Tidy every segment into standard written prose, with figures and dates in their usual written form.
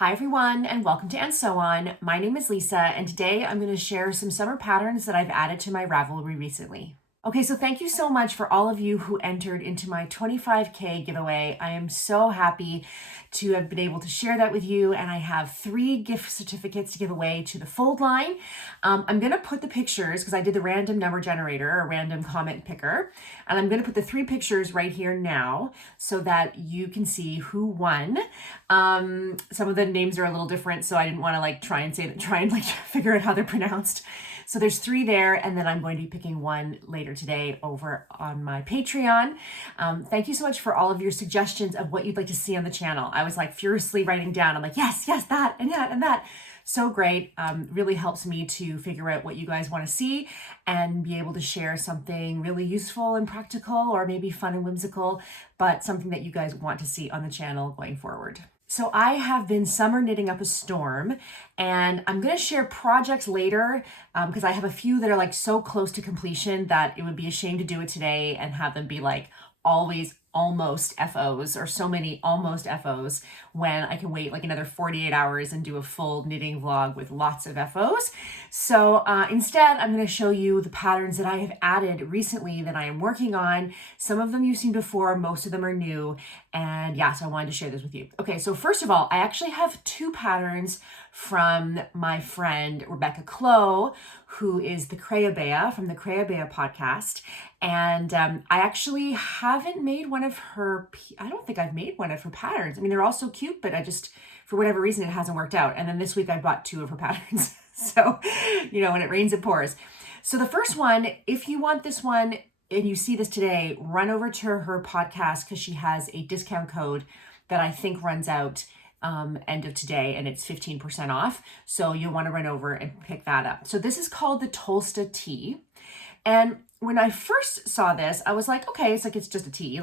Hi everyone and welcome to And So On. My name is Lisa and today I'm going to share some summer patterns that I've added to my Ravelry recently. Okay, so thank you so much for all of you who entered into my 25K giveaway. I am so happy to have been able to share that with you, and I have 3 gift certificates to give away to the Fold line. I'm going to put the pictures, because I did the random number generator, or random comment picker, and I'm going to put the 3 pictures right here now so that you can see who won. Some of the names are a little different, so I didn't want to try and figure out how they're pronounced. So there's 3 there, and then I'm going to be picking one later today over on my Patreon. Thank you so much for all of your suggestions of what you'd like to see on the channel. I was furiously writing down. I'm like, yes, that, and that, and that. So great. Really helps me to figure out what you guys want to see and be able to share something really useful and practical, or maybe fun and whimsical, but something that you guys want to see on the channel going forward. So I have been summer knitting up a storm, and I'm going to share projects later because I have a few that are so close to completion that it would be a shame to do it today and have them be always almost FOs, or so many almost FOs, when I can wait another 48 hours and do a full knitting vlog with lots of FOs. So instead, I'm going to show you the patterns that I have added recently that I am working on. Some of them you've seen before, most of them are new, and yeah, so I wanted to share this with you. Okay, so first of all, I actually have 2 patterns from my friend Rebecca Clow, who is the Creabea from the Creabea podcast. And I actually haven't made one of her, I don't think I've made one of her patterns. I mean, they're all so cute, but for whatever reason, it hasn't worked out. And then this week I bought 2 of her patterns. So, when it rains, it pours. So the first one, if you want this one and you see this today, run over to her podcast because she has a discount code that I think runs out end of today, and it's 15% off. So you'll want to run over and pick that up. So this is called the Tolsta Tee. And when I first saw this, I was like, okay, it's just a tee.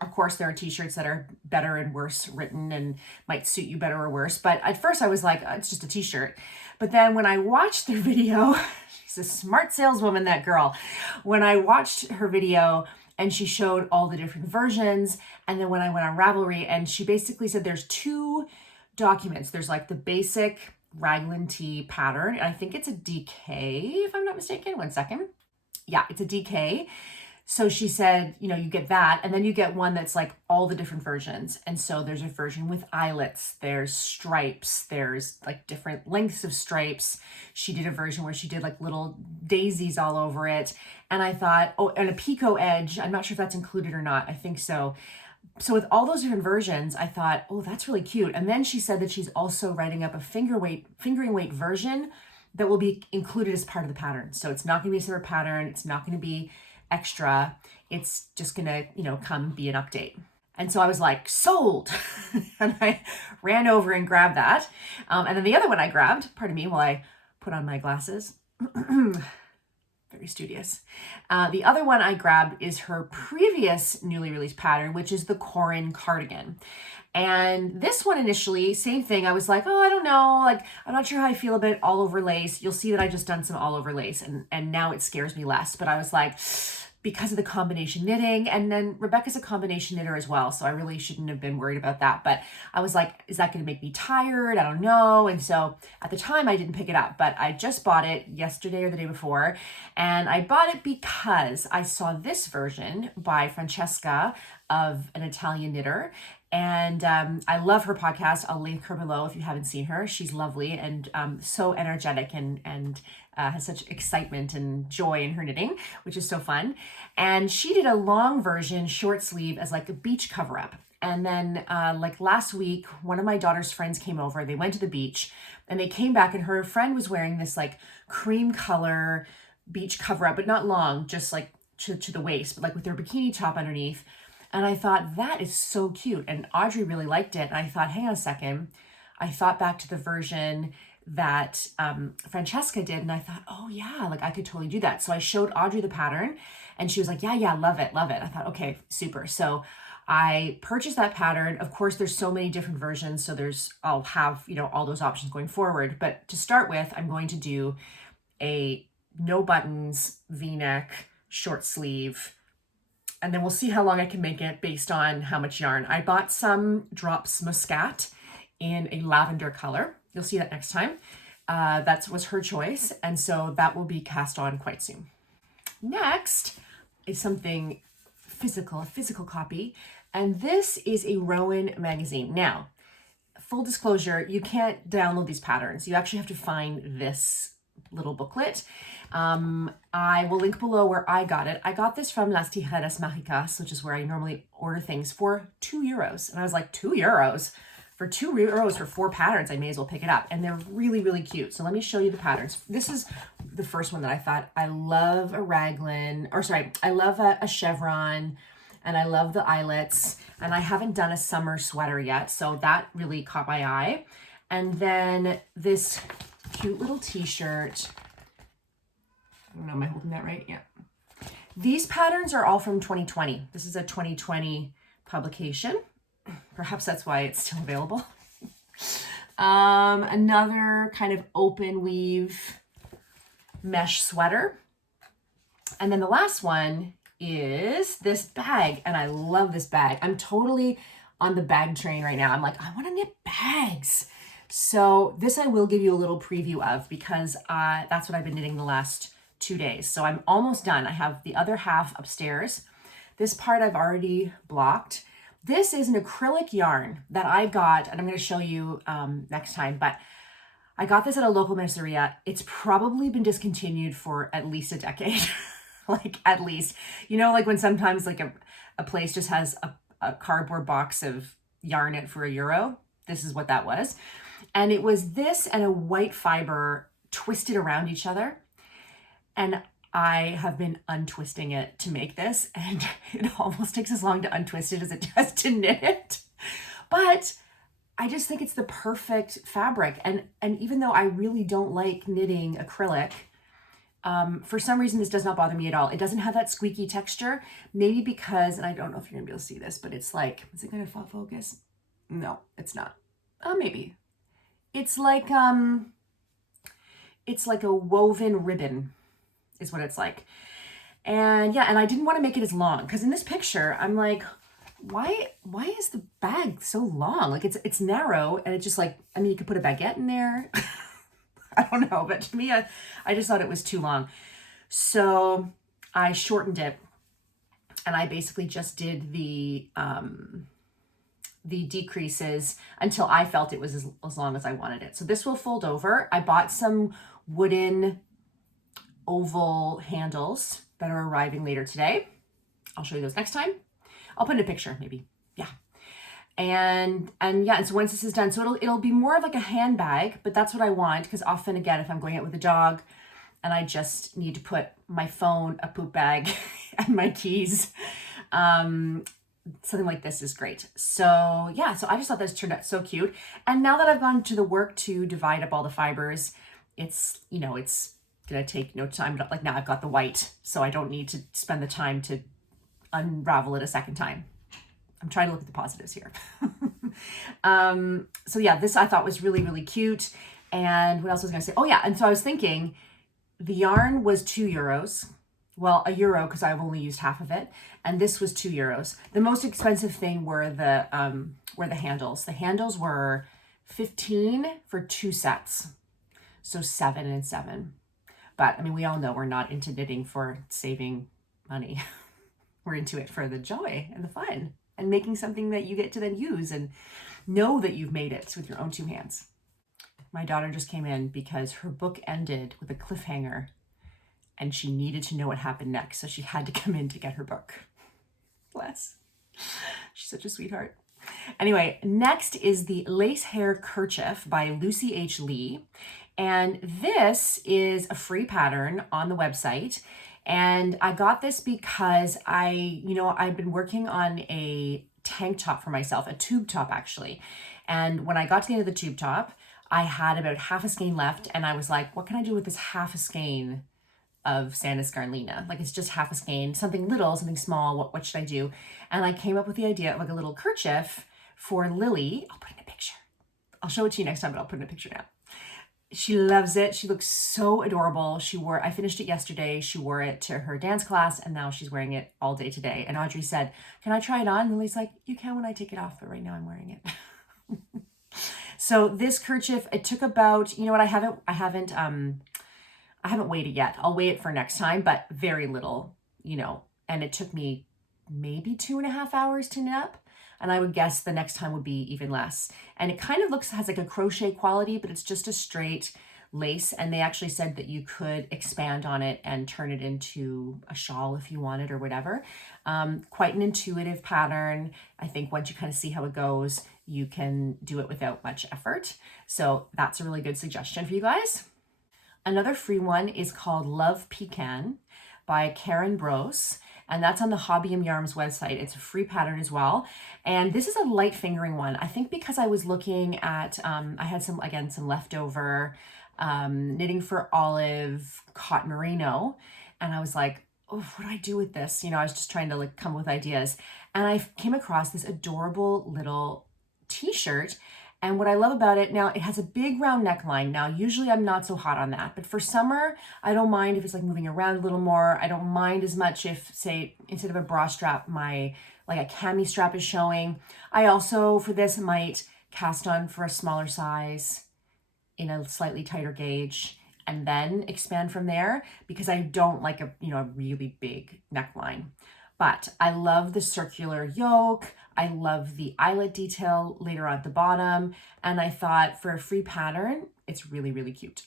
Of course, there are t-shirts that are better and worse written and might suit you better or worse. But at first I was like, oh, it's just a t-shirt. But then when I watched their video, she's a smart saleswoman, that girl. When I watched her video and she showed all the different versions, and then when I went on Ravelry, and she basically said there's 2 documents. There's the basic raglan tee pattern. And I think it's a DK, if I'm not mistaken. One second. Yeah, it's a DK. So she said, you get that, and then you get one that's all the different versions. And so there's a version with eyelets, there's stripes, there's different lengths of stripes. She did a version where she did little daisies all over it. And I thought, oh, and a picot edge. I'm not sure if that's included or not. I think so. So with all those different versions, I thought, oh, that's really cute. And then she said that she's also writing up a fingering weight version that will be included as part of the pattern. So it's not going to be a separate pattern. It's not going to be extra. It's just going to, come be an update. And so I was like, sold. And I ran over and grabbed that. And then the other one I grabbed, pardon me while I put on my glasses. Very studious. The other one I grabbed is her previous newly released pattern, which is the Corran Cárdigan. And this one initially, same thing. I was like, oh, I don't know. I'm not sure how I feel about all over lace. You'll see that I just done some all over lace, and now it scares me less. But I was like, because of the combination knitting, and then Rebecca's a combination knitter as well, so I really shouldn't have been worried about that. But I was like, is that going to make me tired? I don't know. And so at the time I didn't pick it up, but I just bought it yesterday or the day before, and I bought it because I saw this version by Francesca, of an Italian knitter. And I love her podcast. I'll link her below if you haven't seen her. She's lovely and so energetic and has such excitement and joy in her knitting, which is so fun. And she did a long version, short sleeve, as a beach cover up. And then last week, one of my daughter's friends came over. They went to the beach and they came back, and her friend was wearing this cream color beach cover up, but not long, just to the waist, but with their bikini top underneath. And I thought, that is so cute. And Audrey really liked it. And I thought, hang on a second. I thought back to the version that Francesca did. And I thought, oh yeah, I could totally do that. So I showed Audrey the pattern and she was like, yeah, love it. I thought, okay, super. So I purchased that pattern. Of course, there's so many different versions. So I'll have, all those options going forward. But to start with, I'm going to do a no buttons, V-neck, short sleeve, and then we'll see how long I can make it based on how much yarn. I bought some drops muscat in a lavender color. You'll see that next time. That was her choice, and so that will be cast on quite soon. Next is something physical, a physical copy, and this is a Rowan magazine. Now, full disclosure, you can't download these patterns. You actually have to find this little booklet. I will link below where I got it. I got this from Las Tijeras Mágicas, which is where I normally order things, for €2. And I was like, €2? For €2 for 4 patterns, I may as well pick it up. And they're really, really cute. So let me show you the patterns. This is the first one that I thought, I love a raglan, or sorry, I love a chevron, and I love the eyelets. And I haven't done a summer sweater yet, so that really caught my eye. And then this cute little t-shirt. I don't know, am I holding that right? Yeah. These patterns are all from 2020. This is a 2020 publication. Perhaps that's why it's still available. Another kind of open weave mesh sweater. And then the last one is this bag, and I love this bag. I'm totally on the bag train right now. I'm like, I want to knit bags. So this I will give you a little preview of, because that's what I've been knitting the last 2 days. So I'm almost done. I have the other half upstairs. This part I've already blocked. This is an acrylic yarn that I got, and I'm going to show you next time, but I got this at a local merceria. It's probably been discontinued for at least a decade. Like, at least, you know, like when sometimes like a place just has a cardboard box of yarn in for €1. This is what that was. And it was this and a white fiber twisted around each other. And I have been untwisting it to make this, and it almost takes as long to untwist it as it does to knit it. But I just think it's the perfect fabric. And even though I really don't like knitting acrylic, for some reason, this does not bother me at all. It doesn't have that squeaky texture, maybe because, and I don't know if you're gonna be able to see this, but it's like, is it gonna focus? No, it's not. Maybe. It's like a woven ribbon is what it's like. And yeah, and I didn't want to make it as long, because in this picture, I'm like, why is the bag so long? Like it's narrow, and it's just like, I mean, you could put a baguette in there. I don't know, but to me, I just thought it was too long. So I shortened it, and I basically just did the decreases until I felt it was as long as I wanted it. So this will fold over. I bought some wooden oval handles that are arriving later today. I'll show you those next time. I'll put in a picture, maybe. Yeah. And yeah, and so once this is done, so it'll be more of like a handbag, but that's what I want, because often, again, if I'm going out with a dog and I just need to put my phone, a poop bag, and my keys, something like this is great. So yeah, so I just thought this turned out so cute. And now that I've gone to the work to divide up all the fibers, it's, you know, it's gonna take no time. Like, now I've got the white, so I don't need to spend the time to unravel it a second time. I'm trying to look at the positives here. So yeah, this I thought was really, really cute. And what else was I gonna say? Oh yeah, and so I was thinking the yarn was €2. Well, €1 because I've only used half of it. And this was €2. The most expensive thing were the handles. The handles were 15 for 2 sets. So 7 and 7. But I mean, we all know we're not into knitting for saving money. We're into it for the joy and the fun, and making something that you get to then use and know that you've made it with your own 2 hands. My daughter just came in because her book ended with a cliffhanger, and she needed to know what happened next, so she had to come in to get her book. Bless. She's such a sweetheart. Anyway, next is the Lace Hair Kerchief by Lucy H. Lee. And this is a free pattern on the website. And I got this because I've been working on a tank top for myself, a tube top actually. And when I got to the end of the tube top, I had about half a skein left, and I was like, what can I do with this half a skein of Sandus Garnlina? Like, it's just half a skein, something little, something small. What should I do? And I came up with the idea of like a little kerchief for Lily. I'll put in a picture. I'll show it to you next time, but I'll put in a picture now. She loves it. She looks so adorable. I finished it yesterday. She wore it to her dance class, and now she's wearing it all day today. And Audrey said, can I try it on? And Lily's like, you can when I take it off, but right now I'm wearing it. So this kerchief, it took about, you know what, I haven't weighed it yet. I'll weigh it for next time, but very little, you know, and it took me maybe 2.5 hours to knit up. And I would guess the next time would be even less. And it kind of has like a crochet quality, but it's just a straight lace. And they actually said that you could expand on it and turn it into a shawl if you wanted or whatever. Quite an intuitive pattern. I think once you kind of see how it goes, you can do it without much effort. So that's a really good suggestion for you guys. Another free one is called Love Pecan by Karen Bros. And that's on the Hobby and Yarns website. It's a free pattern as well. And this is a light fingering one. I think because I was looking at, I had some leftover knitting for Olive cotton merino. And I was like, oh, what do I do with this? You know, I was just trying to like come up with ideas. And I came across this adorable little t-shirt. And what I love about it, now it has a big round neckline. Now, usually I'm not so hot on that, but for summer, I don't mind if it's like moving around a little more. I don't mind as much if, say, instead of a bra strap, my like a cami strap is showing. I also, for this, might cast on for a smaller size in a slightly tighter gauge and then expand from there because I don't like a really big neckline. But I love the circular yoke. I love the eyelet detail later on at the bottom. And I thought for a free pattern, it's really, really cute.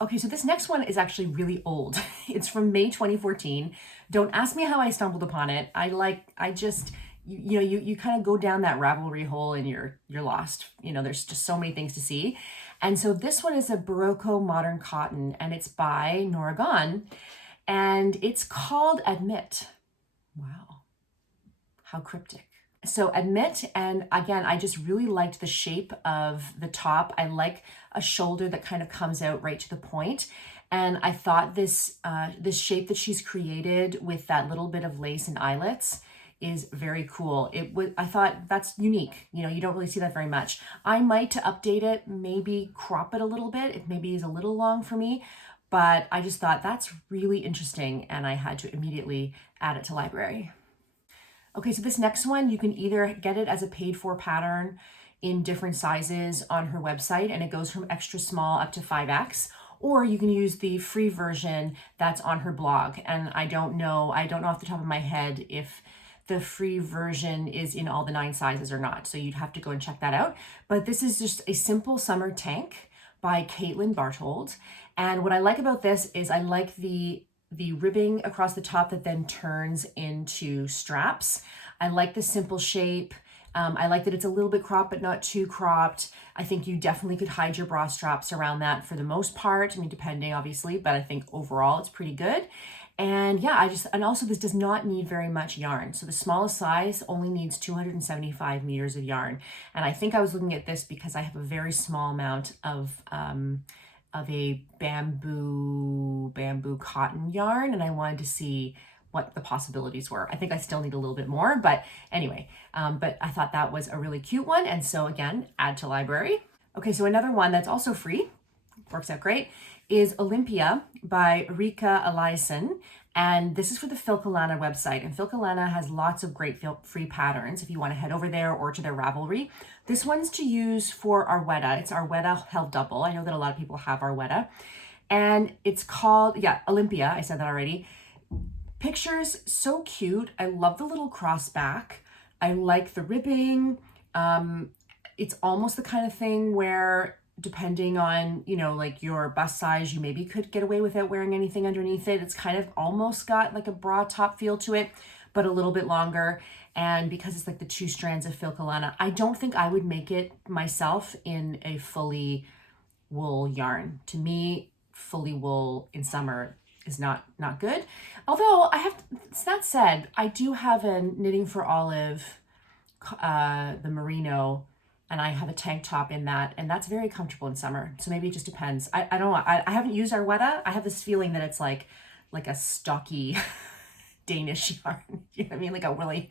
Okay, so this next one is actually really old. It's from May 2014. Don't ask me how I stumbled upon it. You kind of go down that Ravelry hole and you're lost. You know, there's just so many things to see. And so this one is a Barocco modern cotton and it's by Noragon and it's called Admit. Wow, how cryptic. So Admit, and again, I just really liked the shape of the top. I like a shoulder that kind of comes out right to the point. And I thought this shape that she's created with that little bit of lace and eyelets is very cool. I thought that's unique. You know, you don't really see that very much. I might to update it, maybe crop it a little bit. It maybe is a little long for me, but I just thought that's really interesting and I had to immediately add it to library. Okay, so this next one, you can either get it as a paid for pattern in different sizes on her website and it goes from extra small up to 5X, or you can use the free version that's on her blog. And I don't know off the top of my head if the free version is in all the 9 sizes or not. So you'd have to go and check that out. But this is just a simple summer tank by Caitlin Barthold. And what I like about this is I like the ribbing across the top that then turns into straps. I like the simple shape. I like that it's a little bit cropped, but not too cropped. I think you definitely could hide your bra straps around that for the most part. I mean, depending obviously, but I think overall it's pretty good. And yeah, and also this does not need very much yarn. So the smallest size only needs 275 meters of yarn. And I think I was looking at this because I have a very small amount of a bamboo cotton yarn. And I wanted to see what the possibilities were. I think I still need a little bit more, but anyway, but I thought that was a really cute one. And so again, add to library. Okay, so another one that's also free, works out great, is Olympia by Rika Eliason. And this is for the Filcolana website. And Filcolana has lots of great free patterns if you want to head over there or to their Ravelry. This one's to use for Arwetta. It's Arwetta held double. I know that a lot of people have Arwetta. And it's called, Olympia. I said that already. Pictures, so cute. I love the little cross back. I like the ribbing. It's almost the kind of thing where depending on, like your bust size, you maybe could get away without wearing anything underneath it. It's kind of almost got like a bra top feel to it, but a little bit longer. And because it's like the 2 strands of Filcolana, I don't think I would make it myself in a fully wool yarn. To me, fully wool in summer is not good. Although that said, I do have a Knitting for Olive, the merino, and I have a tank top in that, and that's very comfortable in summer. So maybe it just depends. I don't know. I haven't used Arwetta. I have this feeling that it's like a stocky Danish yarn. You know what I mean? Like a really,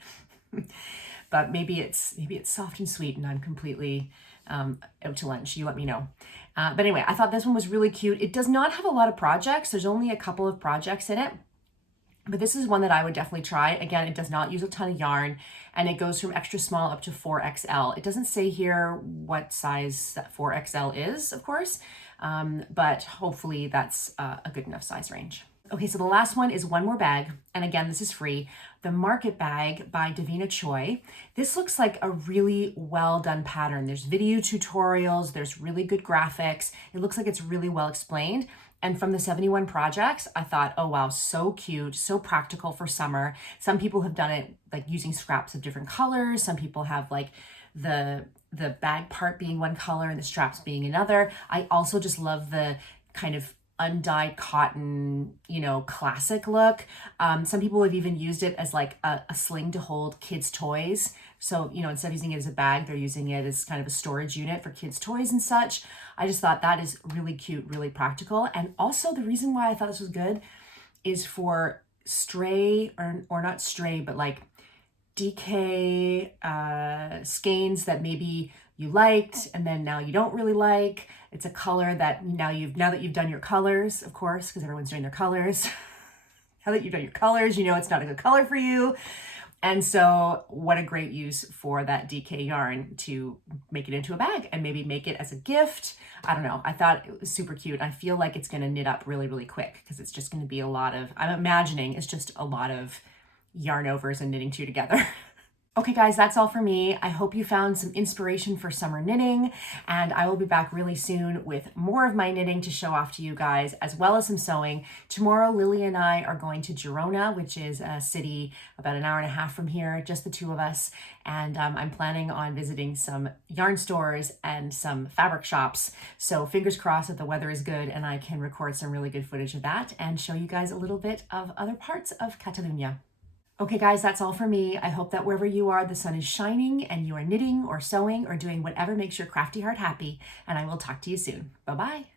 but maybe it's soft and sweet, and I'm completely out to lunch. You let me know. But anyway, I thought this one was really cute. It does not have a lot of projects. There's only a couple of projects in it. But this is one that I would definitely try. Again, it does not use a ton of yarn, and it goes from extra small up to 4XL. It doesn't say here what size that 4XL is, of course, but hopefully that's a good enough size range. Okay, so the last one is one more bag, and again, this is free. The Market Bag by Davina Choi. This looks like a really well done pattern. There's video tutorials, there's really good graphics. It looks like it's really well explained. And from the 71 projects, I thought, oh wow, so cute, so practical for summer. Some people have done it like using scraps of different colors. Some people have like the bag part being one color and the straps being another. I also just love the kind of undyed cotton, you know, classic look. Some people have even used it as like a sling to hold kids' toys. So, you know, instead of using it as a bag, they're using it as kind of a storage unit for kids' toys and such. I just thought that is really cute, really practical. And also the reason why I thought this was good is for stray, or not stray, but like DK skeins that maybe you liked and then now you don't really like. It's a color that now that you've done your colors, of course, because everyone's doing their colors. Now that you've done your colors, you know it's not a good color for you. And so what a great use for that DK yarn to make it into a bag and maybe make it as a gift. I don't know. I thought it was super cute. I feel like it's going to knit up really, really quick because it's just going to be a lot of, I'm imagining it's just a lot of yarn overs and knitting two together. Okay guys, that's all for me. I hope you found some inspiration for summer knitting, and I will be back really soon with more of my knitting to show off to you guys, as well as some sewing. Tomorrow, Lily and I are going to Girona, which is a city about an hour and a half from here, just the two of us, and I'm planning on visiting some yarn stores and some fabric shops. So fingers crossed that the weather is good and I can record some really good footage of that and show you guys a little bit of other parts of Catalonia. Okay guys, that's all for me. I hope that wherever you are, the sun is shining and you are knitting or sewing or doing whatever makes your crafty heart happy. And I will talk to you soon. Bye-bye.